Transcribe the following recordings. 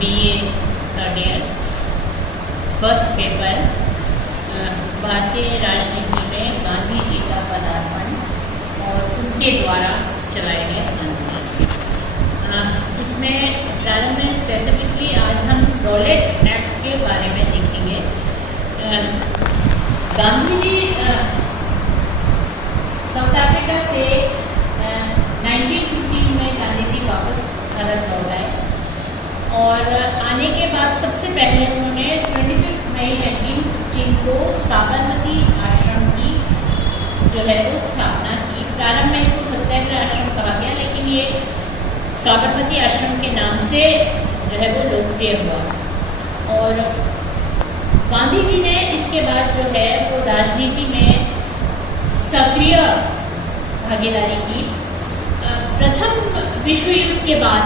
BA third year first paper भारतीय राजनीति में गांधी जी का पदार्पण और उनके द्वारा चलाए गए आंदोलन। इसमें प्रारंभ में स्पेसिफिकली आज हम रॉलेट एक्ट के बारे में देखेंगे। गांधी जी साउथ अफ्रीका से 1915 में गांधी जी वापस भारत लौट आए और आने के बाद सबसे पहले उन्होंने 25 मई 1915 को साबरमती आश्रम की जो है वो स्थापना की। प्रारंभ में इसको सत्याग्रह आश्रम कहा गया, लेकिन ये साबरमती आश्रम के नाम से जो है वो लोकप्रिय हुआ। और गांधी जी ने इसके बाद जो है वो राजनीति में सक्रिय भागीदारी की। प्रथम विश्व युद्ध के बाद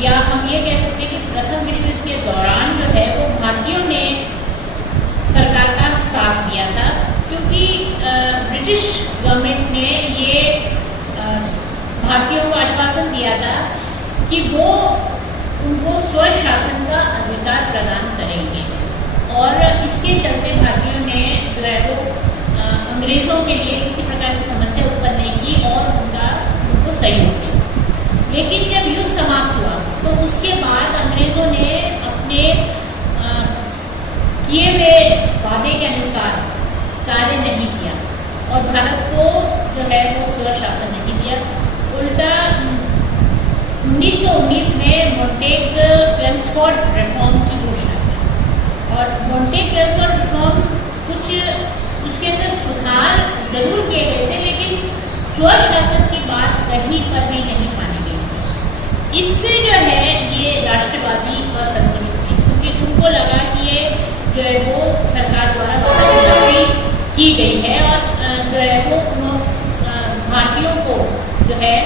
या हम ये कह सकते हैं कि प्रथम विश्व युद्ध के दौरान जो है वो भारतीयों ने सरकार का साथ दिया था, क्योंकि ब्रिटिश गवर्नमेंट ने ये भारतीयों को आश्वासन दिया था कि वो उनको स्वशासन का अधिकार प्रदान करेंगे। और इसके चलते भारतीयों ने जो है वो अंग्रेजों के लिए किसी प्रकार की समस्या उत्पन्न नहीं की और उनको सहयोग किया। लेकिन जब युद्ध समाप्त हुआ तो उसके बाद अंग्रेजों ने अपने किए हुए वादे के अनुसार कार्य नहीं किया और भारत को जो है वो स्वशासन नहीं दिया। उल्टा 1919 में मॉन्टेग-क्लेम्सफोर्ड रिफॉर्म की घोषणा की। और मॉन्टेग-क्लेम्सफोर्ड रिफॉर्म कुछ उसके अंदर सुधार जरूर किए गए थे, लेकिन स्वशासन की बात कहीं पर भी नहीं मानी गई। इससे जो है ये राष्ट्रवादी असंतुष्ट थे, क्योंकि उनको लगा कि ये जो है वो सरकार द्वारा वादाखिलाफी की गई है और जो है वो भारतीयों को जो है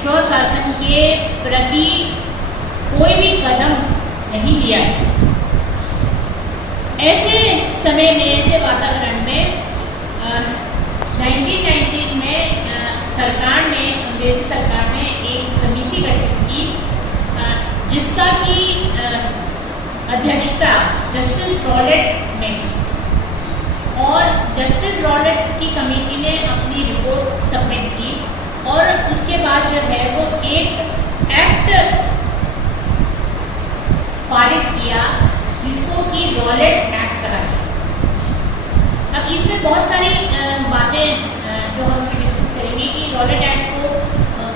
स्वशासन के प्रति कोई भी कदम नहीं लिया है। ऐसे समय में, ऐसे वातावरण में 1919 में सरकार ने, अंग्रेजी सरकार ने एक समिति गठित की जिसका की अध्यक्षता जस्टिस रॉलेट ने की। और जस्टिस रॉलेट की कमेटी ने अपनी रिपोर्ट सबमिट की और उसके बाद जो है वो एक एक्ट पारित किया जिसको कि रॉलेट एक्ट कहा गया। अब इसमें बहुत सारी बातें जो हम डिस्कस करेंगे कि रॉलेट एक्ट को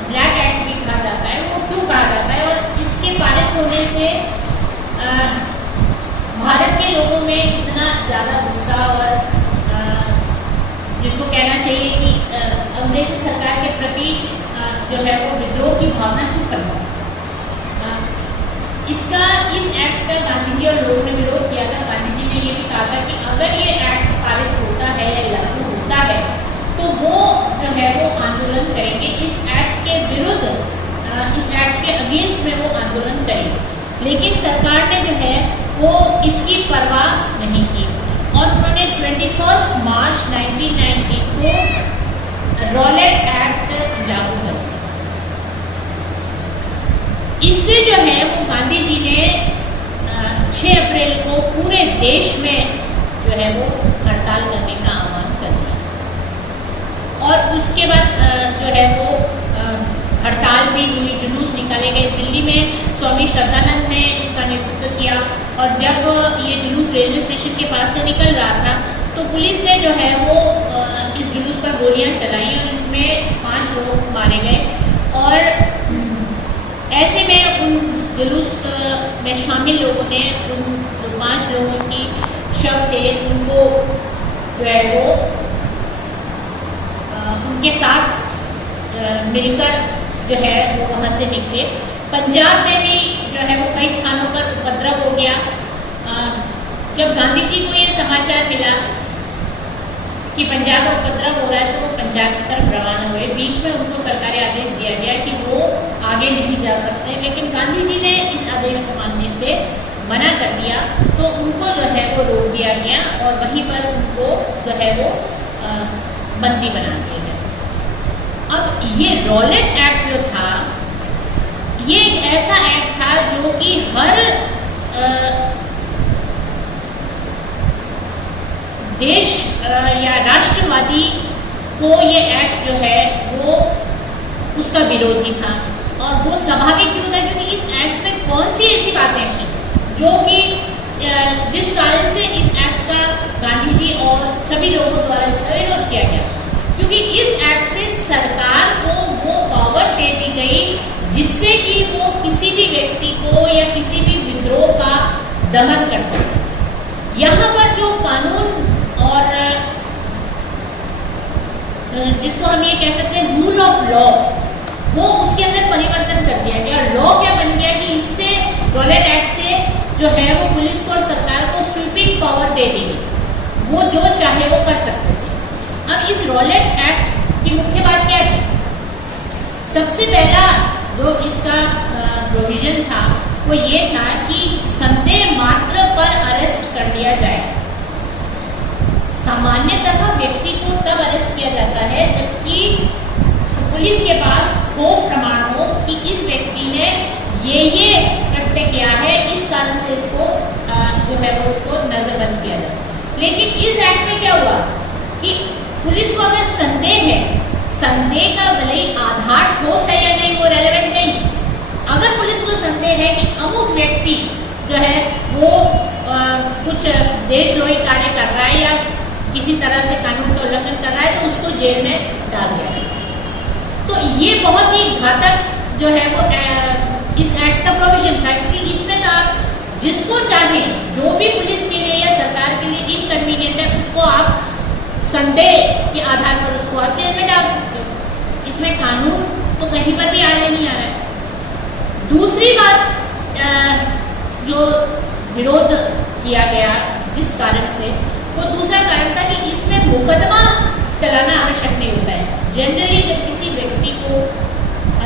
ब्लैक एक्ट भी कहा जाता है, वो क्यों कहा जाता है और इसके पारित होने से भारत के लोगों में इतना ज़्यादा गुस्सा और जिसको कहना चाहिए कि अंग्रेजी सरकार के प्रति जो है वो विद्रोह की भावना क्यों करना। इस एक्ट का गांधी जी और लोगों ने विरोध किया था। गांधी जी ने ये भी कहा था कि अगर ये एक्ट पारित होता है या लागू होता है तो वो जो है वो आंदोलन करेंगे, इस एक्ट के विरुद्ध, इस एक्ट के अगेंस्ट में वो आंदोलन करेंगे। लेकिन सरकार ने जो है वो इसकी परवाह नहीं की और उन्होंने 21 मार्च 1990 को रॉलेट एक्ट लागू कर दिया। इससे जो है वो गांधी जी ने 6 अप्रैल को पूरे देश में जो है वो हड़ताल करने का आह्वान कर दिया और उसके बाद जो है वो हड़ताल भी हुई, जुलूस निकाले गए। दिल्ली में स्वामी श्रद्धानंद ने इसका नेतृत्व किया और जब ये जुलूस रेलवे स्टेशन के पास से निकल रहा था तो पुलिस ने जो है वो इस जुलूस पर गोलियां चलाई और इसमें 5 लोग मारे गए। और ऐसे में उन जुलूस में शामिल लोगों ने उन 5 लोगों की शव थे उनको जो है वो उनके साथ मिलकर जो है वो वहाँ से निकले। पंजाब में भी जो है वो कई स्थानों पर उपद्रव हो गया। जब गांधी जी को ये समाचार मिला कि पंजाब में उपद्रव हो रहा है तो वो पंजाब की तरफ रवाना हुए। बीच में उनको सरकारी आदेश दिया गया कि वो आगे नहीं जा सकते, लेकिन गांधी जी ने इस आदेश को मानने से मना कर दिया तो उनको जो है वो रोक दिया गया और वहीं पर उनको जो है वो बंदी बना दिया गया। अब ये रॉलेट एक्ट जो था ये एक ऐसा एक्ट था जो कि हर देश या राष्ट्रवादी को ये एक्ट जो है वो उसका विरोधी था। और वो स्वाभाविक क्यों था, क्योंकि इस एक्ट में कौन सी ऐसी बातें थी जो कि जिस कारण से इस एक्ट का गांधी जी और सभी लोगों द्वारा इसका विरोध किया गया। क्योंकि इस एक्ट से सरकार को वो पावर दे दी गई जिससे कि वो किसी भी व्यक्ति को या किसी भी विद्रोह का दमन कर सके। यहाँ पर जो कानून और जिसको हम ये कह सकते हैं रूल ऑफ लॉ, वो उसके अंदर परिवर्तन कर दिया गया। लॉ क्या बन गया कि इससे रॉलेट एक्ट से जो है वो पुलिस को और सरकार को स्वीपिंग पावर दे दी गई, वो जो चाहे वो कर सकते थे। अब इस रॉलेट एक्ट की मुख्य बात क्या थी? सबसे पहला जो इसका प्रोविजन था वो ये था कि संदेह मात्र पर अरेस्ट कर लिया जाए। सामान्यतः व्यक्ति को तब अरेस्ट किया जाता है जबकि पुलिस के पास ठोस प्रमाण हो कि इस व्यक्ति ने ये कृत्य किया है, इस कारण से इसको जो है वो उसको नजरबंद किया जाए। लेकिन इस एक्ट में क्या हुआ कि पुलिस को अगर संदेह है, संदेह का भले ही आधार ठोस है या नहीं वो रेलेवेंट नहीं। अगर पुलिस को संदेह है कि अमुक व्यक्ति जो है वो कुछ देशद्रोही कार्य कर रहा है या किसी तरह से कानून का उल्लंघन कर रहा है, तो उसको जेल में डाल दिया। तो ये बहुत ही घातक जो है वो इस एक्ट का प्रोविजन था, क्योंकि इसमें था जिसको चाहे, जो भी पुलिस के लिए या सरकार के लिए इनकन्वीनियंट है, उसको आप संदेह के आधार पर उसको आप जेल में डाल सकते हो। इसमें कानून तो कहीं पर भी आड़े नहीं आ रहा है। दूसरी बात जो विरोध किया गया जिस कारण से, वो दूसरा कारण था कि इसमें मुकदमा चलाना आवश्यक नहीं होता है। जनरली जब किसी व्यक्ति को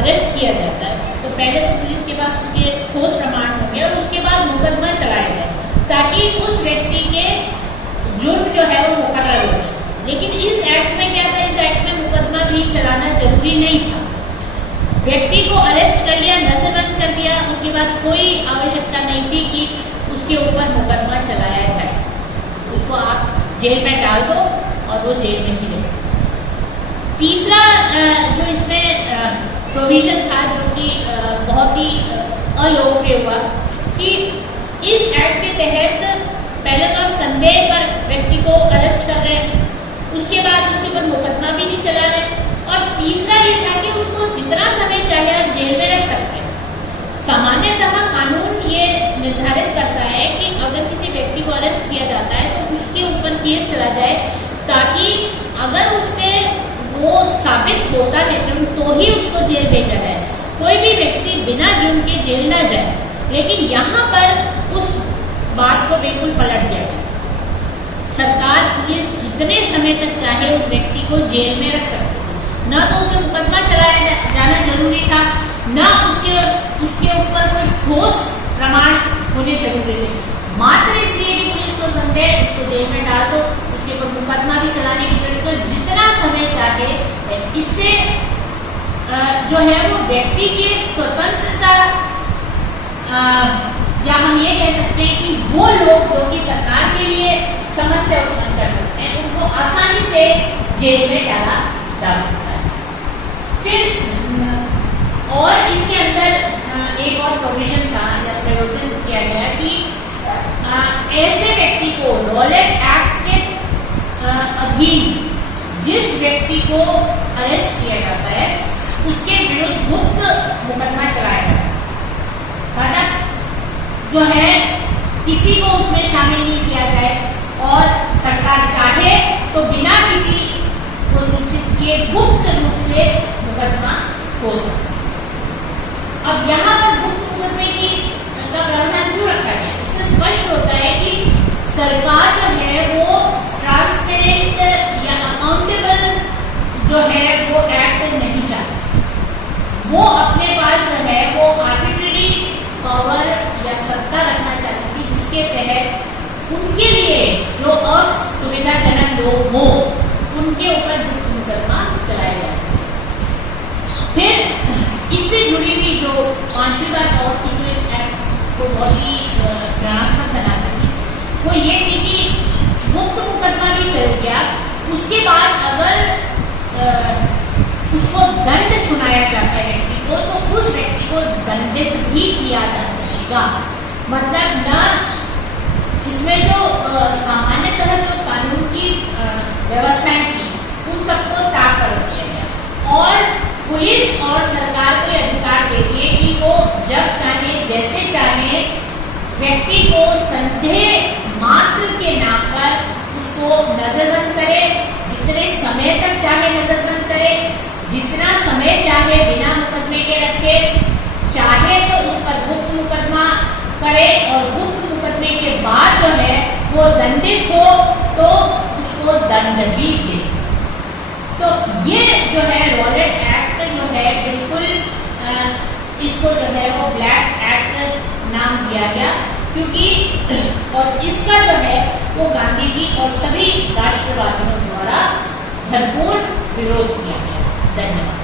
अरेस्ट किया जाता है तो पहले तो पुलिस के पास उसके ठोस प्रमाण होंगे और उसके बाद मुकदमा चलाया जाए ताकि उस व्यक्ति के जुर्म जो है वो मुकर्रर हो जाए। लेकिन इस एक्ट में क्या था, इस एक्ट में मुकदमा भी चलाना जरूरी नहीं था। व्यक्ति को अरेस्ट कर लिया, नजरबंद कर दिया, उसके बाद कोई आवश्यकता नहीं थी कि उसके ऊपर मुकदमा चलाया जाए। उसको आप जेल में डाल दो और वो जेल में ही रहे। तीसरा जो इसमें प्रोविजन था जो कि बहुत ही अलोकप्रिय हुआ कि इस एक्ट के तहत पहले तो आप संदेह पर व्यक्ति को अरेस्ट कर रहे हैं, उसके बाद उसके ऊपर मुकदमा भी नहीं चला रहे, और तीसरा ये था कि उसको जितना समय चाहे आप जेल में रख सकते हैं। सामान्यतः कानून ये निर्धारित करता है कि अगर किसी व्यक्ति को अरेस्ट किया जाता है तो उसके ऊपर केस चला जाए, ताकि अगर उसमें वो साबित होता है जुर्म तो ही उसको जेल भेजा जाए। कोई भी व्यक्ति बिना जुर्म के जेल ना जाए। लेकिन यहाँ पर उस बात को बिल्कुल पलट दिया गया। सरकार, पुलिस जितने समय तक चाहे उस व्यक्ति को जेल में रख सकती थी। न तो उसमें मुकदमा चलाया जाना जरूरी था, न उसके ऊपर कोई ठोस प्रमाण होने जरूरी थे। मात्र इसलिए कि पुलिस को संदेह, उसको जेल में डाल दो, उसके ऊपर मुकदमा भी चलाने की जरूरत है, जितना समय चाहे। इससे जो है वो व्यक्ति की स्वतंत्रता, या हम ये कह सकते हैं कि वो लोग जो कि सरकार के लिए समस्या उत्पन्न कर सकते हैं, उनको आसानी से जेल में डाला जा सकता है। फिर और इसके अंदर एक और प्रोविजन था या प्रयोजन किया गया कि ऐसे व्यक्ति को रॉलेट एक्ट के अधीन जिस व्यक्ति को अरेस्ट किया जाता है उसके विरुद्ध गुप्त मुकदमा चलाया जा सकता है। जो है किसी को उसमें शामिल नहीं किया जाए और सरकार चाहे तो बिना किसी को सूचित किए गुप्त रूप से मुकदमा हो सकता है। अब यहाँ पर गुप्त मुकदमे का प्रावधान क्यों रखा गया? इससे स्पष्ट होता है कि सरकार जो है वो ट्रांसपेरेंट या अकाउंटेबल जो है वो एक्ट नहीं चाहती। वो अपने पास जो है वो आर्बिट्रेरी पावर या सत्ता रखना चाहती थी, जिसके तहत उनके लिए जो असुविधाजनक लोग हो उनके ऊपर गुप्त मुकदमा चलाया जा सके। फिर इससे जुड़ी हुई जो पांचवी बात और की जो इस एक्ट को बहुत ही घृणास्पद बनाती थी वो ये थी कि मुक्त मुकदमा भी चल गया, उसके बाद अगर उसको दंड सुनाया जाता है व्यक्ति को, तो उस व्यक्ति को दंडित भी किया जा सकेगा। मतलब न इसमें जो सामान्यतः जो कानून की व्यवस्थाएं थी उन सबको ताक पर रखा गया और पुलिस और सरकार को अधिकार दे दिए कि वो जब चाहे जैसे चाहे व्यक्ति को संदेह मात्र के नाम पर उसको नजरबंद करे, जितने समय तक चाहे नजरबंद करे, जितना समय चाहे बिना मुकदमे के रखे, चाहे तो उस पर गुप्त मुकदमा करे और गुप्त मुकदमे के बाद जो है वो दंडित हो तो उसको दंड भी दे। तो ये जो है रॉलेट एक्ट जो है बिल्कुल इसको जो है वो ब्लैक एक्ट नाम दिया गया, क्योंकि और इसका जो है वो गांधी जी और सभी राष्ट्रवादियों द्वारा भरपूर विरोध किया गया। धन्यवाद।